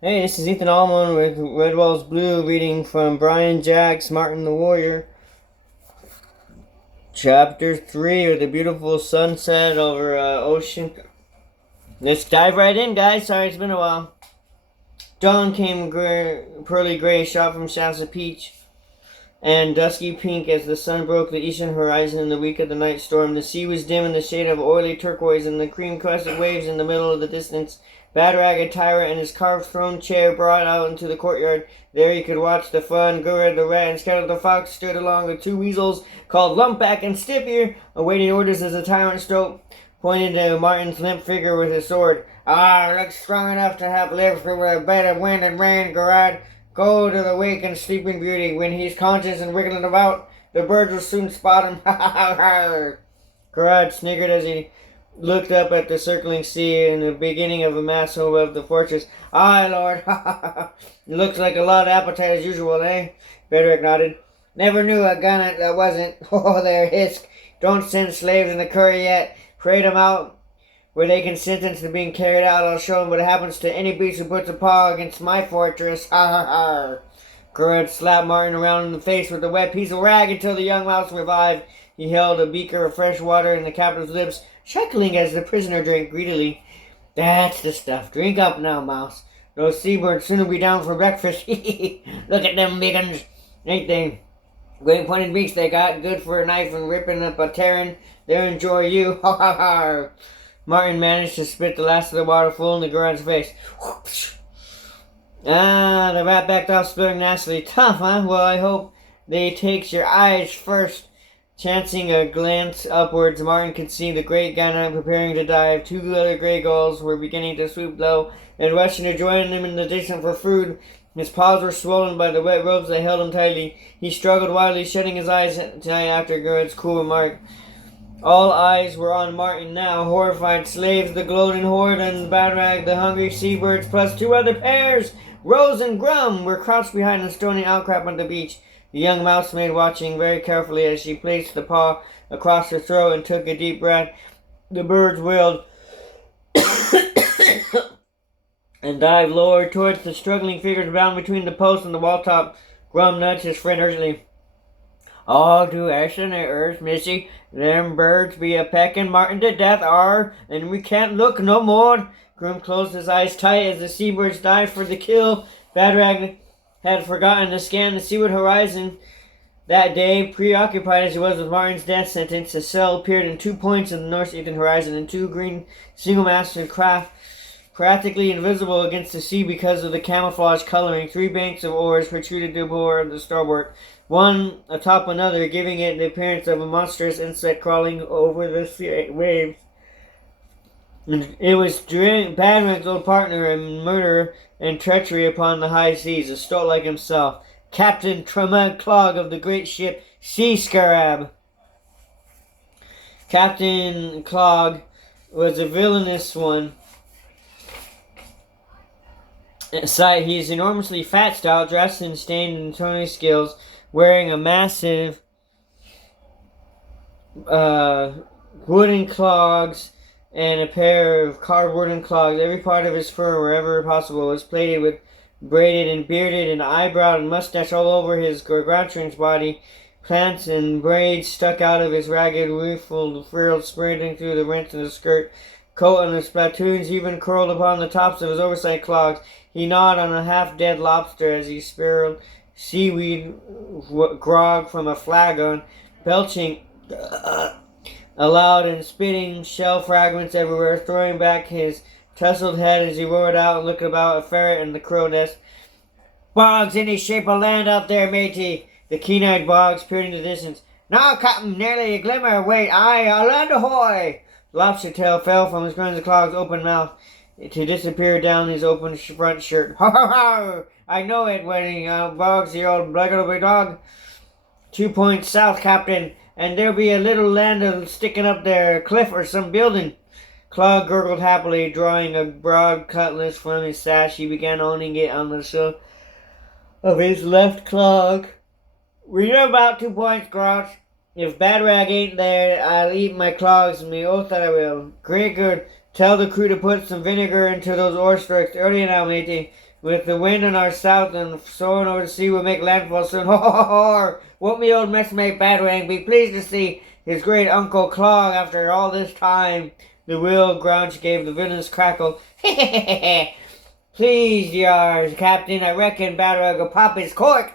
Hey, this is Ethan Allman with Red Walls Blue reading from Brian Jacks, Martin the Warrior. Chapter 3 with a beautiful sunset over ocean. Let's dive right in, guys. Sorry, it's been a while. Dawn came pearly gray, shot from shafts of peach, and dusky pink as the sun broke the eastern horizon in the wake of the night storm. The sea was dim in the shade of oily turquoise, and the cream-crested waves in the middle of the distance. Badrag Tyra and his carved throne chair brought out into the courtyard. There he could watch the fun. Gurad the rat and Scout the fox stood along the two weasels called Lumpback and Stiff-Ear, awaiting orders as the tyrant stroked, pointed to Martin's limp figure with his sword. Looks strong enough to have lived through a bed of wind and rain, Gurad. Go to the wake and sleeping beauty. When he's conscious and wiggling about, the birds will soon spot him. Ha ha ha ha! Gurad sniggered as he looked up at the circling sea and the beginning of a mass above the fortress. Aye, Lord. Ha ha ha! Looks like a lot of appetite as usual, eh? Bedrick nodded. Never knew a gun that wasn't. Oh, there, Hisk. Don't send slaves in the curry yet. Parade 'em out where they can sentence to being carried out. I'll show them what happens to any beast who puts a paw against my fortress. Ha ha ha! Gurad slapped Martin around in the face with a wet piece of rag until the young mouse revived. He held a beaker of fresh water in the captive's lips, chuckling as the prisoner drank greedily. That's the stuff. Drink up now, mouse. Those seabirds soon will be down for breakfast. Look at them big uns, ain't they? Great pointed beaks they got, good for a knife and ripping up a Terran. They'll enjoy you. Ha ha ha! Martin managed to spit the last of the water full in the Gurad's face. The rat backed off, spluttering nastily. Tough, huh? Well, I hope they takes your eyes first. Chancing a glance upwards, Martin could see the great Ghana preparing to dive. Two other gray gulls were beginning to swoop low and rushing to join them in the distance for food. His paws were swollen by the wet ropes that held him tightly. He struggled wildly, shutting his eyes tonight after Gurad's cool remark. All eyes were on Martin now, horrified. Slaves, the gloating horde, and Badrag, the hungry seabirds, plus two other pairs, Rose and Grum, were crouched behind a stony outcrop on the beach. The young mousemaid watching very carefully as she placed the paw across her throat and took a deep breath. The birds wailed and dived lower towards the struggling figures bound between the post and the wall top. Grum nudged his friend urgently. All do us and earth, missy. Them birds be a pecking Martin to death, and we can't look no more. Grum closed his eyes tight as the seabirds dived for the kill. Badrag had forgotten to scan the seaward horizon that day, preoccupied as he was with Martin's death sentence. A cell appeared in 2 points of the northeastern horizon, and two green single-masted craft, practically invisible against the sea because of the camouflage coloring. 3 banks of oars protruded to bore the starboard, one atop another, giving it the appearance of a monstrous insect crawling over the waves. And it was Badman's old partner in murder and treachery upon the high seas, a stoat like himself, Captain Tremont Clog of the great ship Sea Scarab. Captain Clog was a villainous one. He's enormously fat, stout, dressed in stained and tony scales, wearing a massive wooden clogs and a pair of carved wooden clogs. Every part of his fur, wherever possible, was plated with braided and bearded and eyebrowed and mustache all over his gargantuan body. Plants and braids stuck out of his ragged, ruffled frills spreading through the rents in his skirt. Coat and his platoons even curled upon the tops of his oversized clogs. He gnawed on a half-dead lobster as he spiraled seaweed grog from a flagon, belching aloud and spitting shell fragments everywhere, throwing back his tousled head as he roared out and looked about a ferret in the crow nest. Boggs, any shape of land out there, matey? The keen-eyed Boggs peered into the distance. No, Captain, nearly a glimmer. Wait, aye, land ahoy! The lobster tail fell from his grunts clog's open mouth to disappear down his open front shirt. Ha ha ha! I know it, when Boggs, the old blackguard dog. 2 points south, Captain, and there'll be a little land sticking up there, a cliff or some building. Clog gurgled happily, drawing a broad cutlass from his sash. He began owning it on the sill of his left clog. We're about 2 points, Grouch. If Badrag ain't there, I'll eat my clogs, and me oath that I will. Great good. Tell the crew to put some vinegar into those oar strokes early now, matey. With the wind on our south and soaring over the sea, we'll make landfall soon. Ho ho ho! Won't me old messmate Batarang be pleased to see his great uncle Clog after all this time? The wheel Grouch gave the villainous crackle. Please, yars, Captain, I reckon Batarang will pop his cork.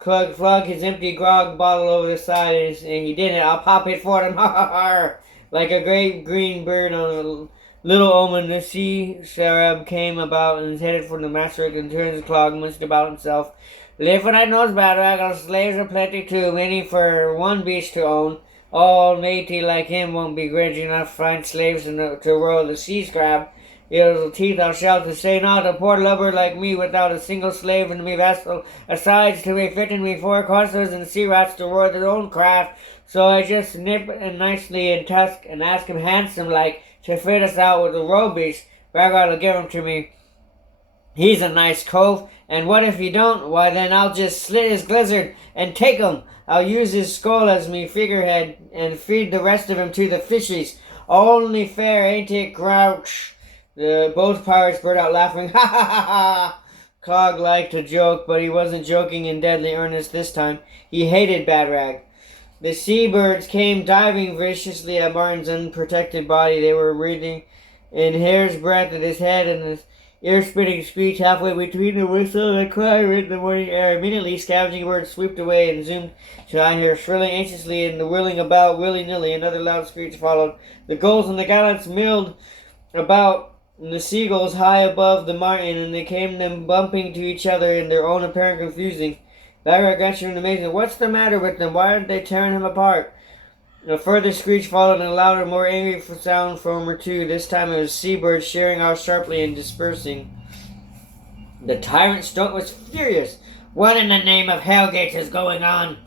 Clug flung his empty grog bottle over the side, and he didn't. I'll pop it for him. Ha ha ha! Like a great green bird on a little omen, the sea cherub came about and headed for the master and turned his clog, mused about himself. Live when I knows Batarang, slaves are plenty too, many for one beast to own. All matey like him won't be grudging enough to find slaves to roll the sea scrab. Your teeth I'll shout to say not a poor lubber like me without a single slave in me vessel, asides to be fitting me four coursers and sea rats to roar their own craft. So I just nip and nicely in tusk and ask him handsome like to fit us out with the roe beast. Bagard'll give him to me. He's a nice cove, and what if he don't? Why then I'll just slit his gizzard and take him. I'll use his skull as me figurehead and feed the rest of him to the fishies. Only fair, ain't it, Grouch? Both pirates burst out laughing. Ha ha ha ha! Clog liked to joke, but he wasn't joking in deadly earnest this time. He hated Batarang. The seabirds came diving viciously at Martin's unprotected body. They were breathing in hair's breadth at his head, and his ear-splitting screech halfway between the whistle and the cry in the morning air. Immediately, scavenging birds swooped away and zoomed to I hear shrilling anxiously and the whirling about willy-nilly. Another loud screech followed. The gulls and the gallants milled about the seagulls high above the martin, and they came them bumping to each other in their own apparent confusion. Batarang answered in amazement. What's the matter with them? Why aren't they tearing him apart? A further screech followed, and a louder, more angry sound from her too. This time it was seabirds shearing out sharply and dispersing. The tyrant Stunk was furious. What in the name of Hellgate is going on?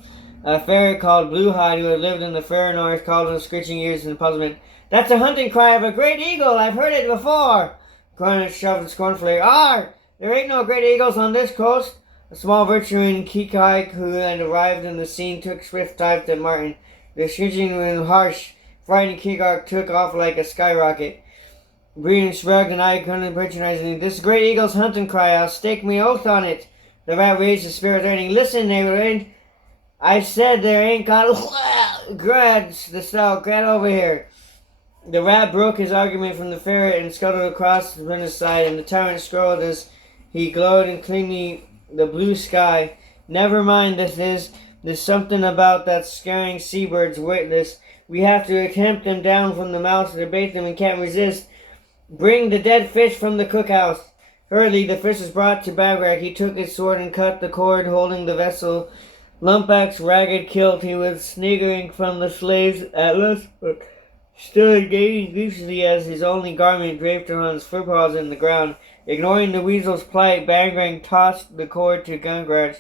A fairy called Bluehide, who had lived in the far north, called in screeching ears in puzzlement. That's a hunting cry of a great eagle. I've heard it before. Grunted shoved scornfully. Arr! There ain't no great eagles on this coast. A small virtuine Kikike who had arrived on the scene took swift dive at Martin. The screeching and harsh, frightened Kikike took off like a skyrocket. Breeden shrugged and eyed Conan patronizingly. This great eagle's hunting cry. I'll stake me oath on it. The rat raised his spirit, threatening. Listen, neighbor. I said there ain't got grads the stout. Get over here. The rat broke his argument from the ferret and scuttled across the runner's side, and the tyrant scrolled as he glowed in cleanly the blue sky. Never mind, there's something about that scaring seabirds weightless. We have to attempt them down from the mouth to bait them and can't resist. Bring the dead fish from the cookhouse. Hurriedly, the fish was brought to Batarang. He took his sword and cut the cord holding the vessel. Lumpback's ragged kilt he was sniggering from the slaves at last, but stood gazing gleefully as his only garment draped around his footpaws in the ground. Ignoring the weasel's plight, Batarang tossed the cord to Gungratch.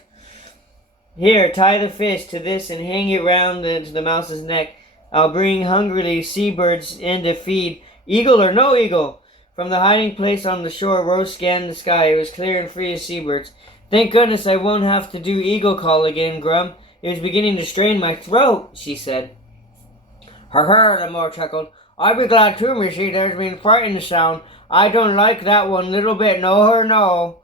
Here, tie the fish to this and hang it round to the mouse's neck. I'll bring hungrily seabirds in to feed. Eagle or no eagle? From the hiding place on the shore, Rose scanned the sky. It was clear and free of seabirds. Thank goodness I won't have to do eagle call again, Grum. It was beginning to strain my throat, she said. Her, the Moor chuckled. I'd be glad too, Missy. There's been fright in the sound. I don't like that one little bit, no.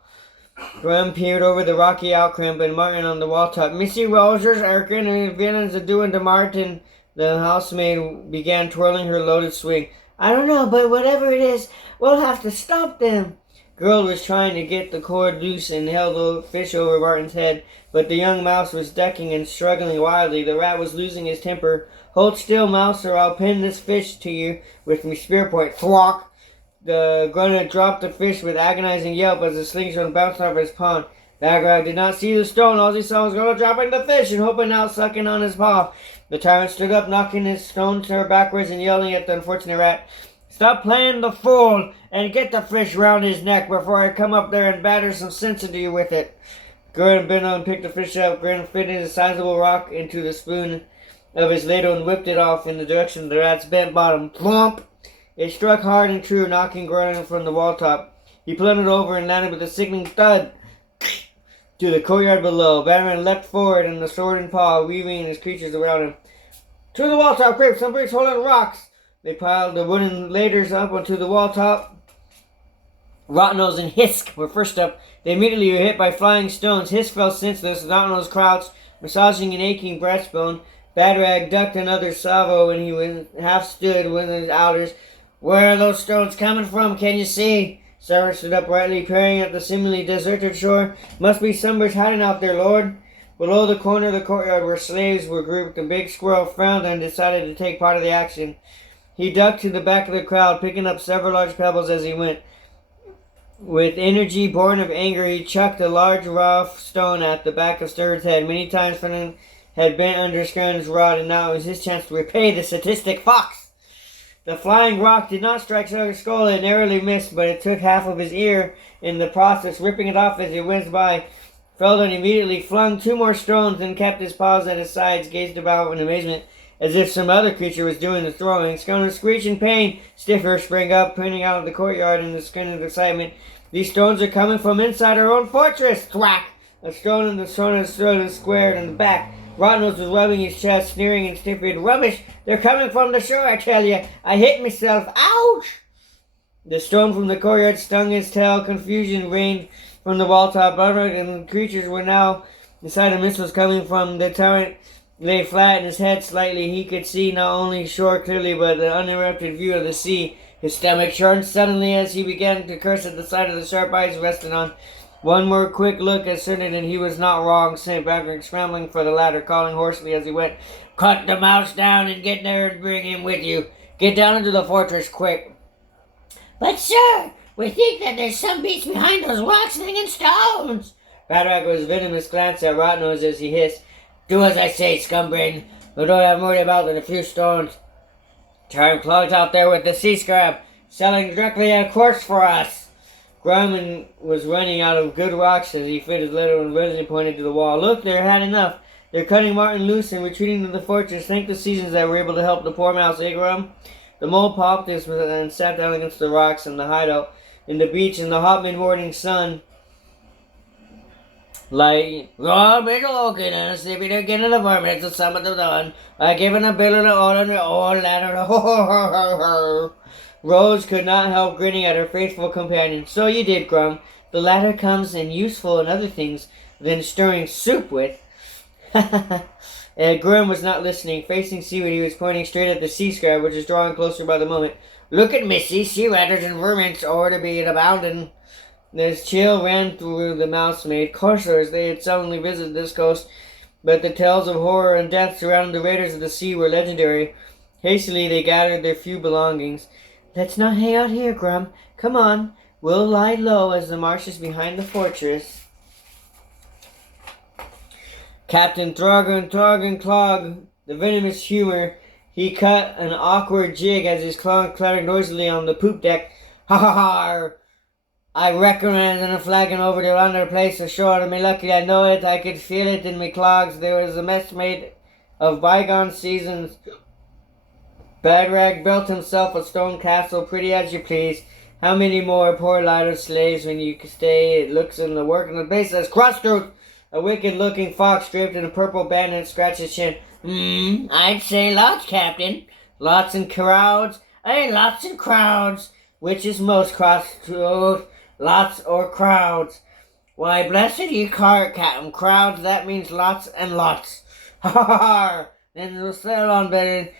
Grum peered over the rocky outcrop and Martin on the wall top. Missy Rogers, Erkin, and villains are doing to Martin. The housemaid began twirling her loaded swing. I don't know, but whatever it is, we'll have to stop them. Girl was trying to get the cord loose and held the fish over Martin's head, but the young mouse was ducking and struggling wildly. The rat was losing his temper. Hold still, mouse, or I'll pin this fish to you with me spear point. Thwack! The grunter dropped the fish with agonizing yelp as the slingshot bounced off his paw. Batarang did not see the stone. All he saw was Grunter dropping the fish and hoping out sucking on his paw. The tyrant stood up, knocking his stone to her backwards and yelling at the unfortunate rat. Stop playing the fool and get the fish round his neck before I come up there and batter some sense into you with it. Gurren bent on and picked the fish up. Gurren fitted a sizable rock into the spoon of his ladle and whipped it off in the direction of the rat's bent bottom. Plump! It struck hard and true, knocking Gurren from the wall top. He plunged over and landed with a sickening thud to the courtyard below. Batarang leapt forward, and the sword and paw weaving his creatures around him. To the wall top, creep! Some bricks holding rocks! They piled the wooden ladders up onto the wall top. Rotnose and Hisk were first up. They immediately were hit by flying stones. Hisk fell senseless. Rotnose crouched, massaging an aching breastbone. Badrag ducked another salvo when he half stood with his outers. Where are those stones coming from? Can you see? Sarah stood up brightly, peering at the seemingly deserted shore. Must be somebody's hiding out there, Lord. Below the corner of the courtyard where slaves were grouped, the big squirrel frowned and decided to take part of the action. He ducked to the back of the crowd, picking up several large pebbles as he went. With energy born of anger, he chucked a large rough stone at the back of Sturrid's head. Many times Fernand had bent under Scan's rod, and now it was his chance to repay the sadistic fox. The flying rock did not strike Sturrid's skull. It narrowly missed, but it took half of his ear in the process, ripping it off as he whizzed by. Feldon immediately flung 2 more stones and kept his paws at his sides, gazed about in amazement, as if some other creature was doing the throwing. Scone screeched in pain. Stiffer sprang up, pointing out of the courtyard in the skin of excitement. These stones are coming from inside our own fortress! Thwack! A stone in the Sona's throat and squared in the back. Rotnose was rubbing his chest, sneering and sniffing. Rubbish! They're coming from the shore, I tell you! I hit myself! Ouch! The stone from the courtyard stung his tail. Confusion reigned from the wall top. Budwig and the creatures were now inside the missiles coming from. The tyrant lay flat in his head slightly. He could see not only shore clearly, but the uninterrupted view of the sea. His stomach churned suddenly as he began to curse at the sight of the sharp eyes resting on. One more quick look ascertained, and he was not wrong. St. Patrick scrambling for the ladder, calling hoarsely as he went, "Cut the mouse down and get there and bring him with you. Get down into the fortress, quick." "But, sir, we think that there's some beast behind those rocks slinging stones." Padraig's venomous glance at Rotnose as he hissed, "Do as I say, scumbrain. We don't have more about than a few stones. Time clogs out there with the sea scrap, selling directly at quartz for us." Grumman was running out of good rocks as he fit his letter and readily pointed to the wall. "Look, they're had enough. They're cutting Martin loose and retreating to the fortress. Thank the seasons that were able to help the poor mouse, eh, Grum?" The mole popped his and sat down against the rocks in the hideout in the beach in the hot mid-morning sun. Like, "Oh, big looking and sleepy to get in the vermin to some of the dawn. I given a bill of the old and the old ladder. Ho ho ho ho ho." Rose could not help grinning at her faithful companion. "So you did, Grum. The latter comes in useful and other things than stirring soup with." Grum was not listening. Facing seaward, he was pointing straight at the sea scrab, which was drawing closer by the moment. "Look at Missy, sea ratters and vermins ought to be abounding." This chill ran through the mousemaid. Corsairs, they had suddenly visited this coast, but the tales of horror and death surrounding the raiders of the sea were legendary. Hastily, they gathered their few belongings. "Let's not hang out here, Grum. Come on. We'll lie low as the marshes behind the fortress." Captain Throg Clog, the venomous humor, he cut an awkward jig as his claw clattered noisily on the poop deck. "Ha ha ha! I recommend a flagging over to another place ashore. To me lucky I know it. I could feel it in me clogs. There was a messmate of bygone seasons. Badrag built himself a stone castle, pretty as you please. How many more poor lighter slaves when you stay? It looks in the work in the base as crossroads." A wicked-looking fox draped in a purple bandage scratched his chin. I'd say lots, Captain. Lots and crowds. Lots and crowds. Which is most crossroads? Lots or crowds? Why, blessed ye Captain. Crowds, that means lots and lots. Ha ha ha! Then we'll sail on, Bennett.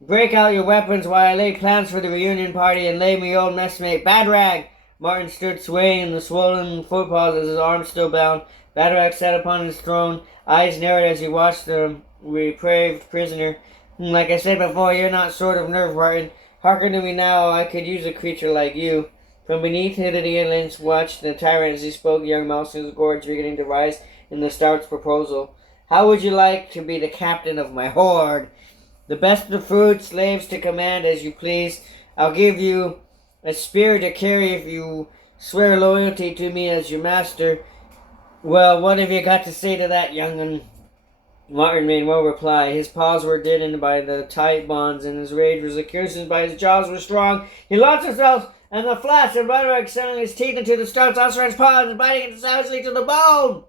Break out your weapons while I lay plans for the reunion party and lay me old messmate Badrag. Martin stood swaying in the swollen footpaws as his arms still bound. Badrag sat upon his throne, eyes narrowed as he watched the depraved prisoner. "Like I said before, you're not short of nerve, Martin. Hearken to me now. I could use a creature like you." From beneath the inlets watched the tyrant as he spoke. Young Mouse, his gorge beginning to rise in the stout's proposal. "How would you like to be the captain of my horde? The best of the food, slaves to command as you please. I'll give you a spear to carry if you swear loyalty to me as your master." "Well, what have you got to say to that, young'un?" Martin made no reply. His paws were deadened by the tight bonds, and his rage was accused by his jaws were strong. He launched himself, and the flash of Roderick setting his teeth into the star's outstretched paws and biting it savagely to the bone.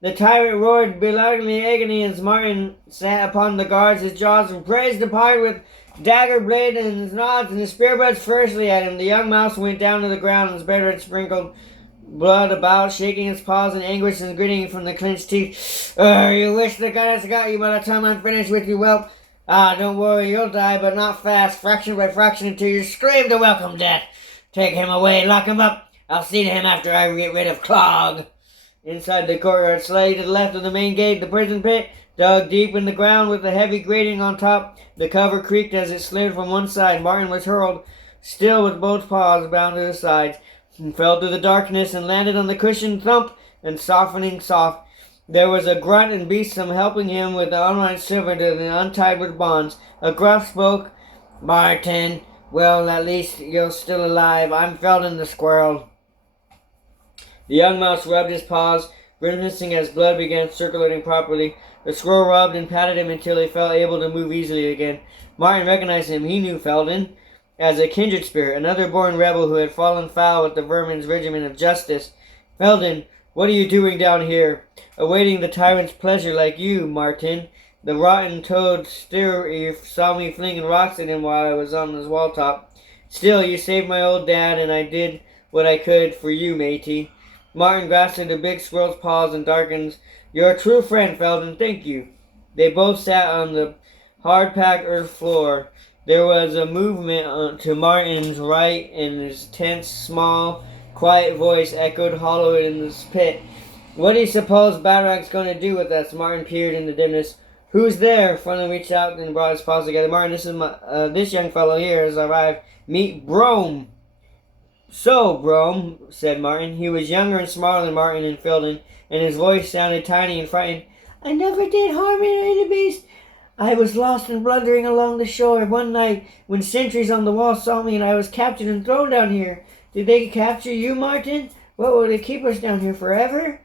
The tyrant roared belittling agony as Martin sat upon the guards, his jaws raised apart with dagger blade in his nods and his spear buds fiercely at him. The young mouse went down to the ground and his beard sprinkled blood about, shaking its paws in anguish and gritting from the clenched teeth. You wish the goddess got you by the time I'm finished with you, whelp. Don't worry, you'll die, but not fast, fraction by fraction, until you scream to welcome death. Take him away, lock him up. I'll see to him after I get rid of Clog. Inside the courtyard, slightly to the left of the main gate, the prison pit, dug deep in the ground with a heavy grating on top. The cover creaked as it slid from one side. Martin was hurled, still with both paws bound to the sides, and fell through the darkness and landed on the cushioned thump and softening soft. There was a grunt and besom helping him with the unlined silver and untied with bonds. A gruff spoke, Martin, well, at least you're still alive. I'm Felden the squirrel. The young mouse rubbed his paws, grimacing as blood began circulating properly. The squirrel rubbed and patted him until he felt able to move easily again. Martin recognized him. He knew Felden as a kindred spirit, another born rebel who had fallen foul with the vermin's regiment of justice. Felden, what are you doing down here? Awaiting the tyrant's pleasure like you, Martin. The rotten toad still saw me flinging rocks at him while I was on his wall top. Still, you saved my old dad, and I did what I could for you, matey. Martin grasped the big squirrel's paws and darkens. You're a true friend, Felden. Thank you. They both sat on the hard-packed earth floor. There was a movement to Martin's right, and his tense, small, quiet voice echoed hollow in this pit. What do you suppose Badrag's going to do with us? Martin peered in the dimness. Who's there? Felden reached out and brought his paws together. Martin, this young fellow here has arrived. Meet Brome. So, Brome, said Martin. He was younger and smaller than Martin and Felden, and his voice sounded tiny and frightened. I never did harm any beast. I was lost and blundering along the shore one night when sentries on the wall saw me and I was captured and thrown down here. Did they capture you, Martin? What, will they keep us down here forever?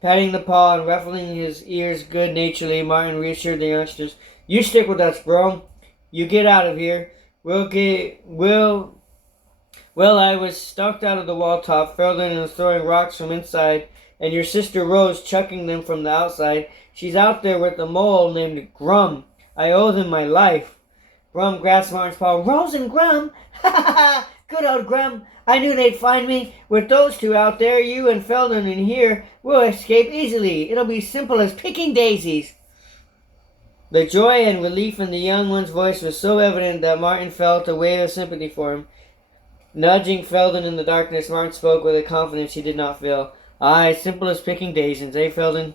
Patting the paw and ruffling his ears good-naturedly, Martin reassured the youngsters. You stick with us, Brome. You get out of here. Well, I was stalked out of the wall top, Felden was throwing rocks from inside, and your sister Rose chucking them from the outside. She's out there with a mole named Grum. I owe them my life. Grum grasped Martin's paw. Rose and Grum? Ha ha ha! Good old Grum. I knew they'd find me. With those two out there, you and Felden in here, we'll escape easily. It'll be simple as picking daisies. The joy and relief in the young one's voice was so evident that Martin felt a wave of sympathy for him. Nudging Felden in the darkness, Martin spoke with a confidence he did not feel. Aye, simple as picking daisies, eh, Felden?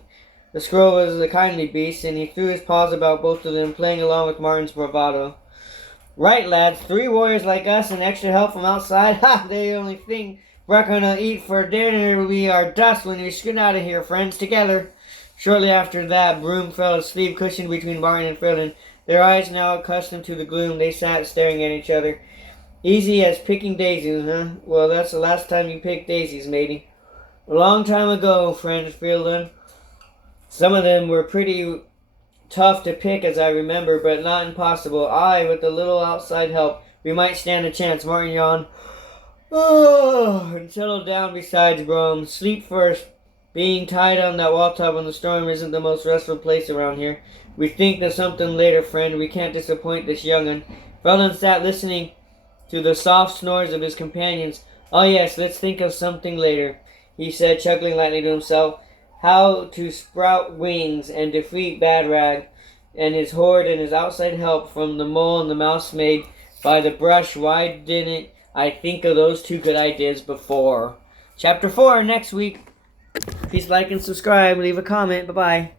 The squirrel was a kindly beast, and he threw his paws about both of them, playing along with Martin's bravado. Right, lads, 3 warriors like us and extra help from outside. Ha! The only thing we're gonna eat for dinner will be our dust when we scoot out of here, friends, together. Shortly after that, Brome fell asleep, cushioned between Martin and Felden. Their eyes now accustomed to the gloom, they sat staring at each other. Easy as picking daisies, huh? Well, that's the last time you picked daisies, matey. A long time ago, friend Felden. Some of them were pretty tough to pick, as I remember, but not impossible. Aye, with a little outside help, we might stand a chance. Martin yawned. And settled down beside Brome. Sleep first. Being tied on that wall top in the storm isn't the most restful place around here. We think of something later, friend. We can't disappoint this young'un. Felden sat listening to the soft snores of his companions. Oh yes, let's think of something later, he said, chuckling lightly to himself. How to sprout wings and defeat Badrag and his horde and his outside help from the mole and the mouse made by the brush. Why didn't I think of those 2 good ideas before? Chapter 4 next week. Please like and subscribe. Leave a comment. Bye-bye.